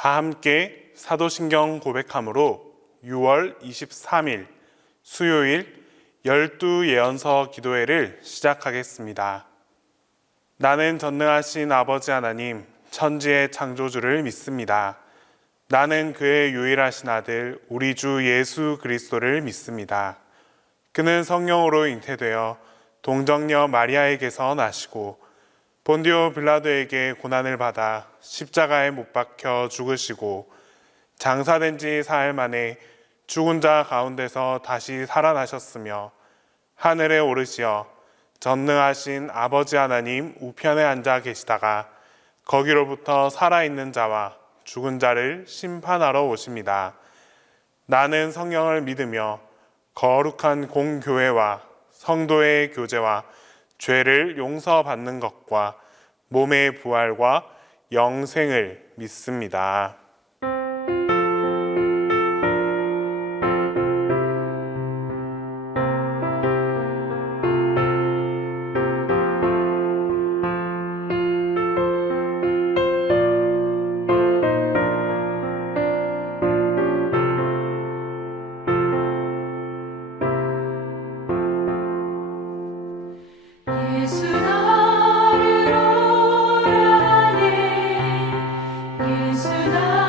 다 함께 사도신경 고백함으로 6월 23일 수요일 12예언서 기도회를 시작하겠습니다. 나는 전능하신 아버지 하나님, 천지의 창조주를 믿습니다. 나는 그의 유일하신 아들, 우리 주 예수 그리스도를 믿습니다. 그는 성령으로 잉태되어 동정녀 마리아에게서 나시고 본디오 빌라도에게 고난을 받아 십자가에 못 박혀 죽으시고 장사된 지 사흘 만에 죽은 자 가운데서 다시 살아나셨으며 하늘에 오르시어 전능하신 아버지 하나님 우편에 앉아 계시다가 거기로부터 살아있는 자와 죽은 자를 심판하러 오십니다. 나는 성령을 믿으며 거룩한 공교회와 성도의 교제와 죄를 용서받는 것과 몸의 부활과 영생을 믿습니다. 예수 나를 오라 하네 예수 나를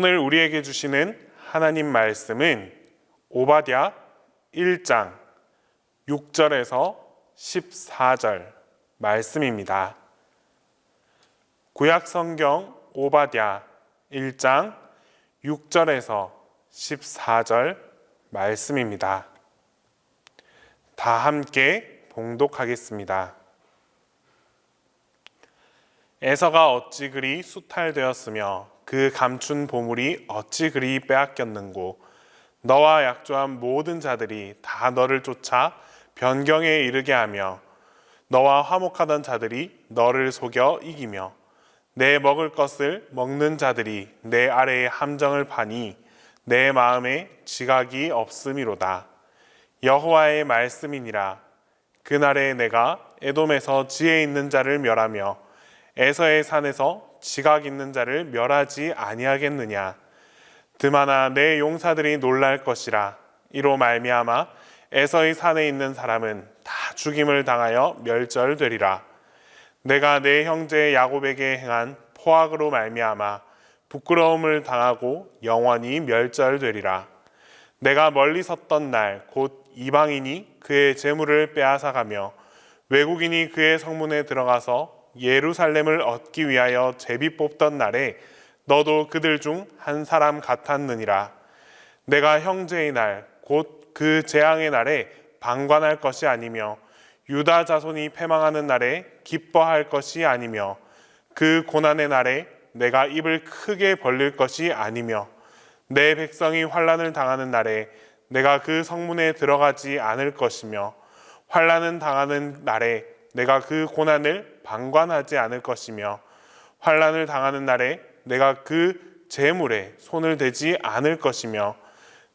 오늘 우리에게 주시는 하나님 말씀은 오바댜 1장 6절에서 14절 말씀입니다. 구약성경 오바댜 1장 6절에서 14절 말씀입니다. 다 함께 봉독하겠습니다. 에서가 어찌 그리 수탈되었으며 그 감춘 보물이 어찌 그리 빼앗겼는고. 너와 약조한 모든 자들이 다 너를 쫓아 변경에 이르게 하며 너와 화목하던 자들이 너를 속여 이기며 내 먹을 것을 먹는 자들이 내 아래에 함정을 파니 내 마음에 지각이 없음이로다. 여호와의 말씀이니라. 그날에 내가 에돔에서 지혜 있는 자를 멸하며 에서의 산에서 지각 있는 자를 멸하지 아니하겠느냐. 드마나 내 용사들이 놀랄 것이라. 이로 말미암아 에서의 산에 있는 사람은 다 죽임을 당하여 멸절되리라. 내가 내 형제 야곱에게 행한 포악으로 말미암아 부끄러움을 당하고 영원히 멸절되리라. 내가 멀리 섰던 날 곧 이방인이 그의 재물을 빼앗아가며 외국인이 그의 성문에 들어가서 예루살렘을 얻기 위하여 제비 뽑던 날에 너도 그들 중 한 사람 같았느니라. 내가 형제의 날 곧 그 재앙의 날에 방관할 것이 아니며 유다 자손이 패망하는 날에 기뻐할 것이 아니며 그 고난의 날에 내가 입을 크게 벌릴 것이 아니며 내 백성이 환난을 당하는 날에 내가 그 성문에 들어가지 않을 것이며 환난을 당하는 날에 내가 그 고난을 방관하지 않을 것이며 환난을 당하는 날에 내가 그 재물에 손을 대지 않을 것이며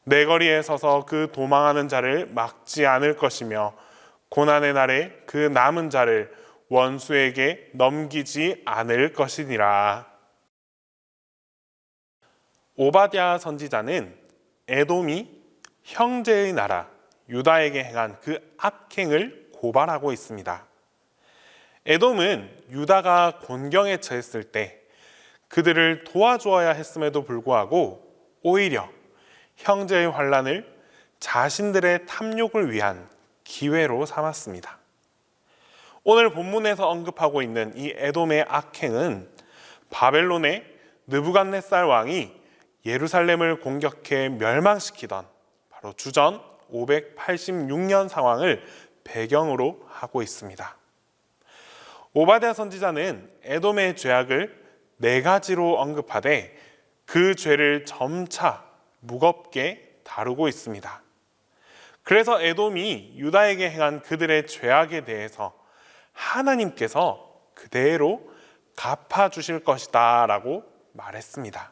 내 거리에 서서 그 도망하는 자를 막지 않을 것이며 고난의 날에 그 남은 자를 원수에게 넘기지 않을 것이니라. 오바댜 선지자는 에돔이 형제의 나라 유다에게 행한 그 악행을 고발하고 있습니다. 에돔은 유다가 곤경에 처했을 때 그들을 도와주어야 했음에도 불구하고 오히려 형제의 환난을 자신들의 탐욕을 위한 기회로 삼았습니다. 오늘 본문에서 언급하고 있는 이 에돔의 악행은 바벨론의 느부갓네살 왕이 예루살렘을 공격해 멸망시키던 바로 주전 586년 상황을 배경으로 하고 있습니다. 오바댜 선지자는 에돔의 죄악을 4가지로 언급하되 그 죄를 점차 무겁게 다루고 있습니다. 그래서 에돔이 유다에게 행한 그들의 죄악에 대해서 하나님께서 그대로 갚아주실 것이다 라고 말했습니다.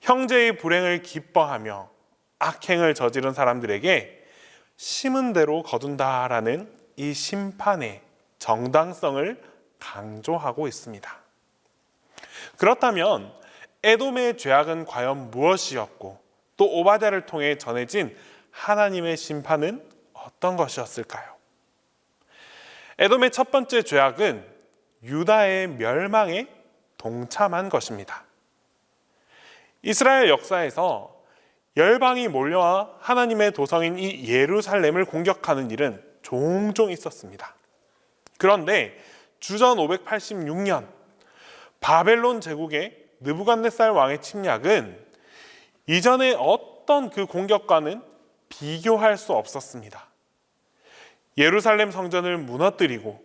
형제의 불행을 기뻐하며 악행을 저지른 사람들에게 심은 대로 거둔다라는 이 심판의 정당성을 강조하고 있습니다. 그렇다면 에돔의 죄악은 과연 무엇이었고 또 오바댜를 통해 전해진 하나님의 심판은 어떤 것이었을까요? 에돔의 첫 번째 죄악은 유다의 멸망에 동참한 것입니다. 이스라엘 역사에서 열방이 몰려와 하나님의 도성인 이 예루살렘을 공격하는 일은 종종 있었습니다. 그런데 주전 586년 바벨론 제국의 느부갓네살 왕의 침략은 이전의 어떤 그 공격과는 비교할 수 없었습니다. 예루살렘 성전을 무너뜨리고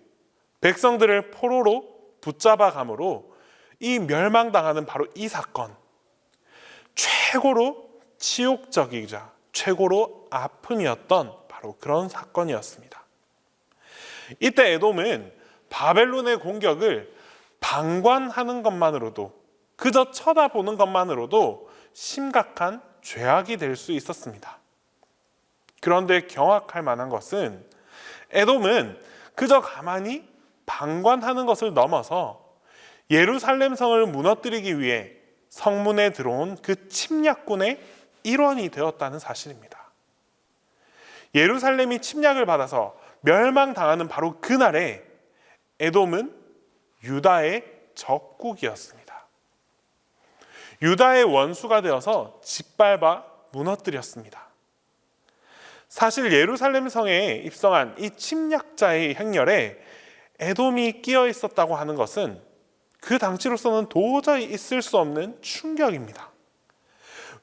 백성들을 포로로 붙잡아감으로 이 멸망당하는 바로 이 사건, 최고로 치욕적이자 최고로 아픔이었던 바로 그런 사건이었습니다. 이때 에돔은 바벨론의 공격을 방관하는 것만으로도, 그저 쳐다보는 것만으로도 심각한 죄악이 될 수 있었습니다. 그런데 경악할 만한 것은 에돔은 그저 가만히 방관하는 것을 넘어서 예루살렘 성을 무너뜨리기 위해 성문에 들어온 그 침략군의 일원이 되었다는 사실입니다. 예루살렘이 침략을 받아서 멸망당하는 바로 그날에 에돔은 유다의 적국이었습니다. 유다의 원수가 되어서 짓밟아 무너뜨렸습니다. 사실 예루살렘 성에 입성한 이 침략자의 행렬에 에돔이 끼어 있었다고 하는 것은 그 당시로서는 도저히 있을 수 없는 충격입니다.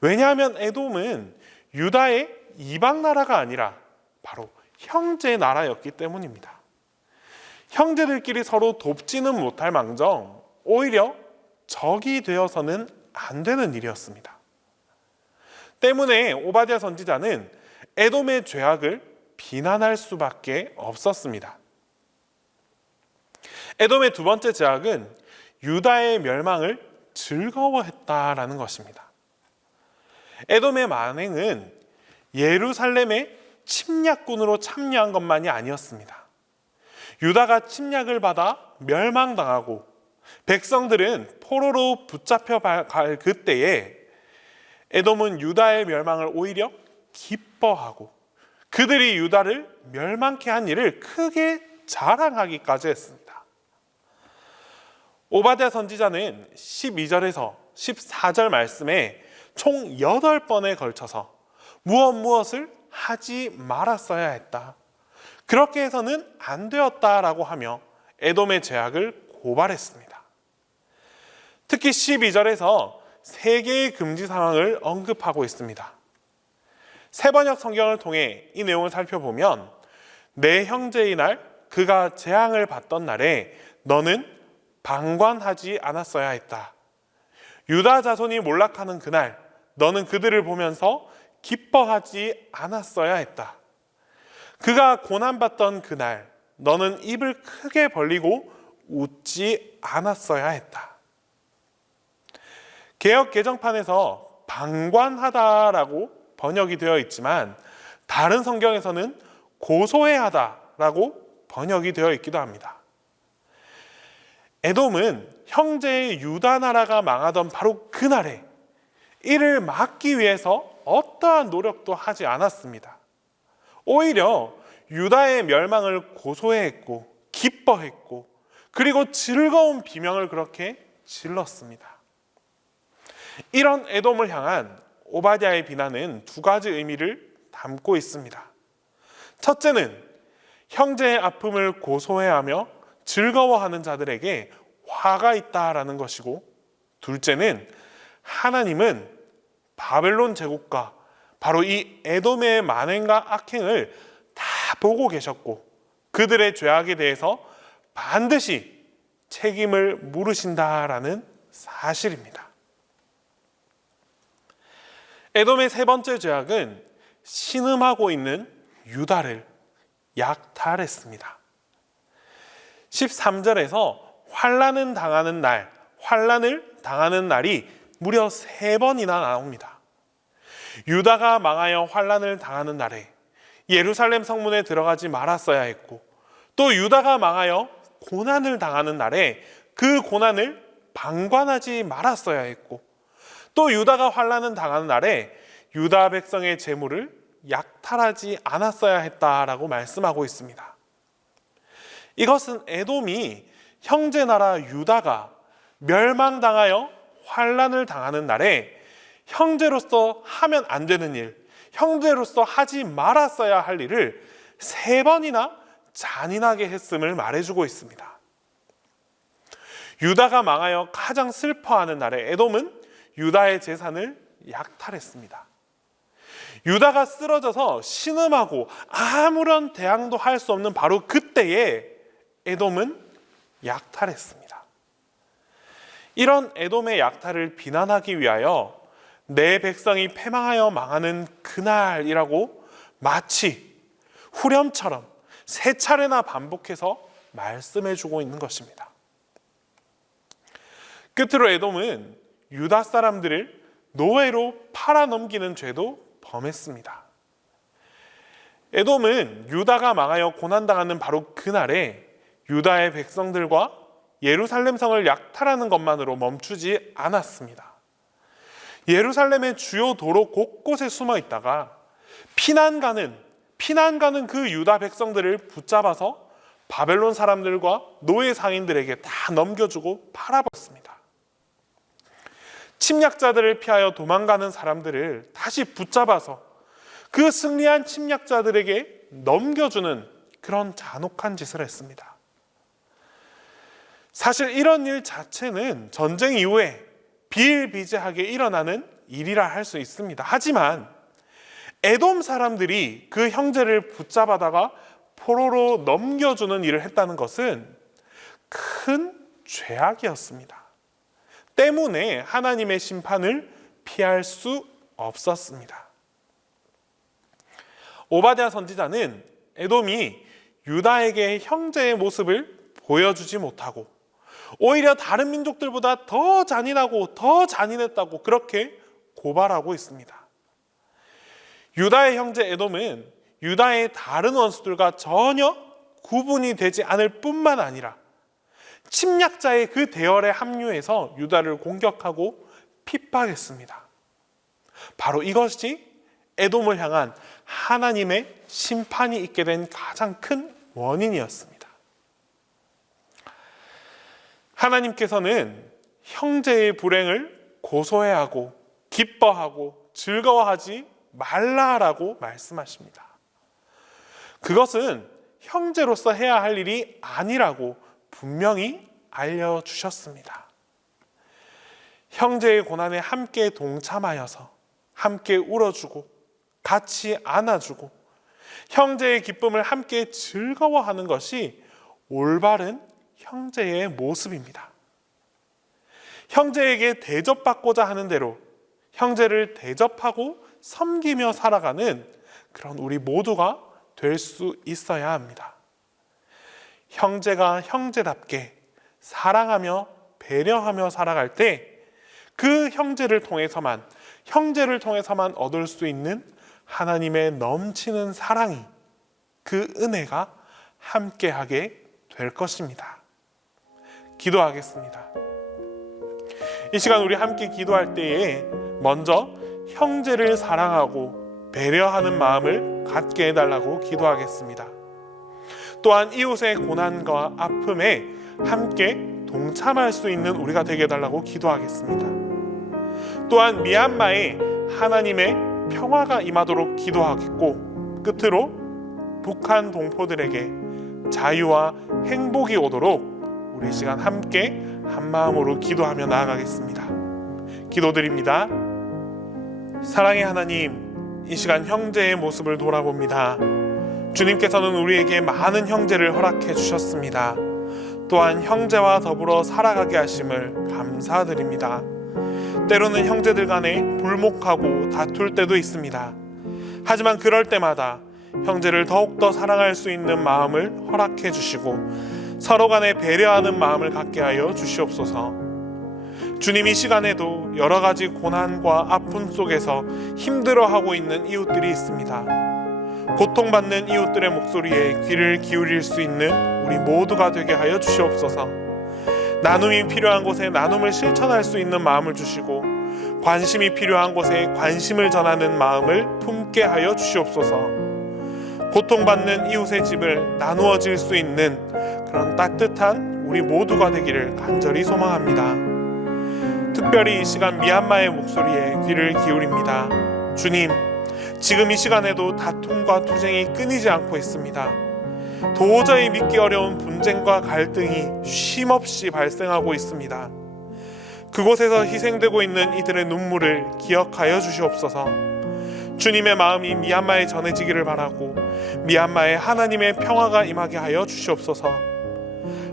왜냐하면 에돔은 유다의 이방 나라가 아니라 바로 형제 나라였기 때문입니다. 형제들끼리 서로 돕지는 못할 망정 오히려 적이 되어서는 안 되는 일이었습니다. 때문에 오바댜 선지자는 에돔의 죄악을 비난할 수밖에 없었습니다. 에돔의 두 번째 죄악은 유다의 멸망을 즐거워했다라는 것입니다. 에돔의 만행은 예루살렘의 침략군으로 참여한 것만이 아니었습니다. 유다가 침략을 받아 멸망당하고 백성들은 포로로 붙잡혀 갈 그때에 에돔은 유다의 멸망을 오히려 기뻐하고 그들이 유다를 멸망케 한 일을 크게 자랑하기까지 했습니다. 오바댜 선지자는 12절에서 14절 말씀에 총 8번에 걸쳐서 무엇을 하지 말았어야 했다, 그렇게 해서는 안 되었다라고 하며 에돔의 죄악을 고발했습니다. 특히 12절에서 3개의 금지 상황을 언급하고 있습니다. 세번역 성경을 통해 이 내용을 살펴보면 내 형제의 날 그가 재앙을 받던 날에 너는 방관하지 않았어야 했다. 유다 자손이 몰락하는 그날 너는 그들을 보면서 기뻐하지 않았어야 했다. 그가 고난받던 그날 너는 입을 크게 벌리고 웃지 않았어야 했다. 개역 개정판에서 방관하다라고 번역이 되어 있지만 다른 성경에서는 고소해하다라고 번역이 되어 있기도 합니다. 에돔은 형제의 유다 나라가 망하던 바로 그날에 이를 막기 위해서 어떠한 노력도 하지 않았습니다. 오히려 유다의 멸망을 고소해했고 기뻐했고 그리고 즐거운 비명을 그렇게 질렀습니다. 이런 에돔을 향한 오바댜의 비난은 2가지 의미를 담고 있습니다. 첫째는 형제의 아픔을 고소해하며 즐거워하는 자들에게 화가 있다라는 것이고, 둘째는 하나님은 바벨론 제국과 바로 이 에돔의 만행과 악행을 다 보고 계셨고 그들의 죄악에 대해서 반드시 책임을 물으신다라는 사실입니다. 에돔의 3번째 죄악은 신음하고 있는 유다를 약탈했습니다. 13절에서 환난을 당하는 날이 무려 3번이나 나옵니다. 유다가 망하여 환난을 당하는 날에 예루살렘 성문에 들어가지 말았어야 했고, 또 유다가 망하여 고난을 당하는 날에 그 고난을 방관하지 말았어야 했고, 또 유다가 환난을 당하는 날에 유다 백성의 재물을 약탈하지 않았어야 했다라고 말씀하고 있습니다. 이것은 에돔이 형제 나라 유다가 멸망당하여 환난을 당하는 날에 형제로서 하면 안 되는 일, 형제로서 하지 말았어야 할 일을 3번이나 잔인하게 했음을 말해주고 있습니다. 유다가 망하여 가장 슬퍼하는 날에 에돔은 유다의 재산을 약탈했습니다. 유다가 쓰러져서 신음하고 아무런 대항도 할 수 없는 바로 그때에 에돔은 약탈했습니다. 이런 에돔의 약탈을 비난하기 위하여 내 백성이 패망하여 망하는 그날이라고 마치 후렴처럼 3차례나 반복해서 말씀해주고 있는 것입니다. 끝으로 에돔은 유다 사람들을 노예로 팔아넘기는 죄도 범했습니다. 에돔은 유다가 망하여 고난당하는 바로 그날에 유다의 백성들과 예루살렘 성을 약탈하는 것만으로 멈추지 않았습니다. 예루살렘의 주요 도로 곳곳에 숨어 있다가 피난 가는 그 유다 백성들을 붙잡아서 바벨론 사람들과 노예 상인들에게 다 넘겨주고 팔아버렸습니다. 침략자들을 피하여 도망가는 사람들을 다시 붙잡아서 그 승리한 침략자들에게 넘겨주는 그런 잔혹한 짓을 했습니다. 사실 이런 일 자체는 전쟁 이후에 비일비재하게 일어나는 일이라 할 수 있습니다. 하지만 에돔 사람들이 그 형제를 붙잡아다가 포로로 넘겨주는 일을 했다는 것은 큰 죄악이었습니다. 때문에 하나님의 심판을 피할 수 없었습니다. 오바댜 선지자는 에돔이 유다에게 형제의 모습을 보여주지 못하고 오히려 다른 민족들보다 더 잔인하고 더 잔인했다고 그렇게 고발하고 있습니다. 유다의 형제 에돔은 유다의 다른 원수들과 전혀 구분이 되지 않을 뿐만 아니라 침략자의 그 대열에 합류해서 유다를 공격하고 핍박했습니다. 바로 이것이 에돔을 향한 하나님의 심판이 있게 된 가장 큰 원인이었습니다. 하나님께서는 형제의 불행을 고소해하고 기뻐하고 즐거워하지 말라라고 말씀하십니다. 그것은 형제로서 해야 할 일이 아니라고 분명히 알려주셨습니다. 형제의 고난에 함께 동참하여서 함께 울어주고 같이 안아주고 형제의 기쁨을 함께 즐거워하는 것이 올바른 형제의 모습입니다. 형제에게 대접받고자 하는 대로 형제를 대접하고 섬기며 살아가는 그런 우리 모두가 될 수 있어야 합니다. 형제가 형제답게 사랑하며 배려하며 살아갈 때 그 형제를 통해서만 얻을 수 있는 하나님의 넘치는 사랑이, 그 은혜가 함께하게 될 것입니다. 기도하겠습니다. 이 시간 우리 함께 기도할 때에 먼저 형제를 사랑하고 배려하는 마음을 갖게 해달라고 기도하겠습니다. 또한 이웃의 고난과 아픔에 함께 동참할 수 있는 우리가 되게 해달라고 기도하겠습니다. 또한 미얀마에 하나님의 평화가 임하도록 기도하겠고, 끝으로 북한 동포들에게 자유와 행복이 오도록 우리 시간 함께 한마음으로 기도하며 나아가겠습니다. 기도드립니다. 사랑의 하나님, 이 시간 형제의 모습을 돌아봅니다. 주님께서는 우리에게 많은 형제를 허락해 주셨습니다. 또한 형제와 더불어 살아가게 하심을 감사드립니다. 때로는 형제들 간에 불목하고 다툴 때도 있습니다. 하지만 그럴 때마다 형제를 더욱더 사랑할 수 있는 마음을 허락해 주시고 서로 간에 배려하는 마음을 갖게 하여 주시옵소서. 주님, 이 시간에도 여러 가지 고난과 아픔 속에서 힘들어하고 있는 이웃들이 있습니다. 고통받는 이웃들의 목소리에 귀를 기울일 수 있는 우리 모두가 되게 하여 주시옵소서. 나눔이 필요한 곳에 나눔을 실천할 수 있는 마음을 주시고 관심이 필요한 곳에 관심을 전하는 마음을 품게 하여 주시옵소서. 고통받는 이웃의 집을 나누어 질 수 있는 그런 따뜻한 우리 모두가 되기를 간절히 소망합니다. 특별히 이 시간 미얀마의 목소리에 귀를 기울입니다. 주님, 지금 이 시간에도 다툼과 투쟁이 끊이지 않고 있습니다. 도저히 믿기 어려운 분쟁과 갈등이 쉼없이 발생하고 있습니다. 그곳에서 희생되고 있는 이들의 눈물을 기억하여 주시옵소서. 주님의 마음이 미얀마에 전해지기를 바라고 미얀마에 하나님의 평화가 임하게 하여 주시옵소서.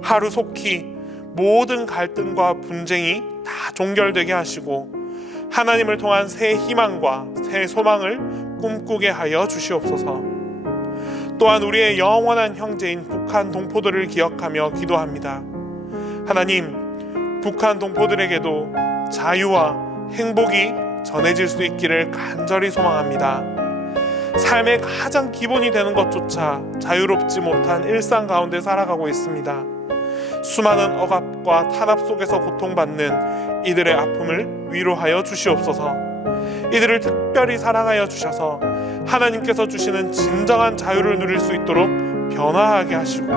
하루속히 모든 갈등과 분쟁이 다 종결되게 하시고 하나님을 통한 새 희망과 새 소망을 꿈꾸게 하여 주시옵소서. 또한 우리의 영원한 형제인 북한 동포들을 기억하며 기도합니다. 하나님, 북한 동포들에게도 자유와 행복이 전해질 수 있기를 간절히 소망합니다. 삶의 가장 기본이 되는 것조차 자유롭지 못한 일상 가운데 살아가고 있습니다. 수많은 억압과 탄압 속에서 고통받는 이들의 아픔을 위로하여 주시옵소서. 이들을 특별히 사랑하여 주셔서 하나님께서 주시는 진정한 자유를 누릴 수 있도록 변화하게 하시고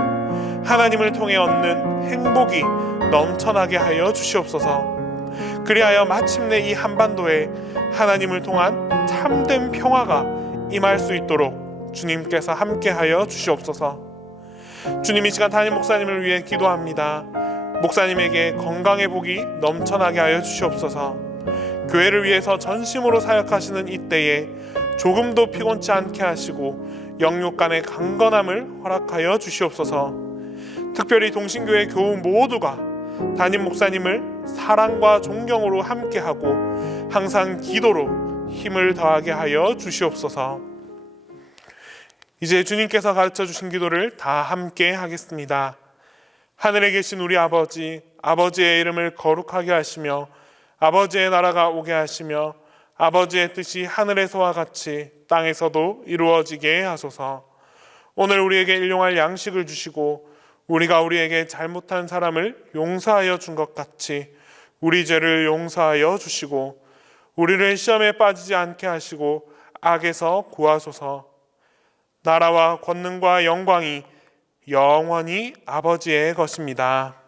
하나님을 통해 얻는 행복이 넘쳐나게 하여 주시옵소서. 그리하여 마침내 이 한반도에 하나님을 통한 참된 평화가 임할 수 있도록 주님께서 함께하여 주시옵소서. 주님, 이 시간 담임 목사님을 위해 기도합니다. 목사님에게 건강의 복이 넘쳐나게 하여 주시옵소서. 교회를 위해서 전심으로 사역하시는 이때에 조금도 피곤치 않게 하시고 영육 간의 강건함을 허락하여 주시옵소서. 특별히 동신교회 교우 모두가 담임 목사님을 사랑과 존경으로 함께하고 항상 기도로 힘을 더하게 하여 주시옵소서. 이제 주님께서 가르쳐 주신 기도를 다 함께 하겠습니다. 하늘에 계신 우리 아버지, 아버지의 이름을 거룩하게 하시며 아버지의 나라가 오게 하시며 아버지의 뜻이 하늘에서와 같이 땅에서도 이루어지게 하소서. 오늘 우리에게 일용할 양식을 주시고 우리가 우리에게 잘못한 사람을 용서하여 준 것 같이 우리 죄를 용서하여 주시고 우리를 시험에 빠지지 않게 하시고 악에서 구하소서. 나라와 권능과 영광이 영원히 아버지의 것입니다.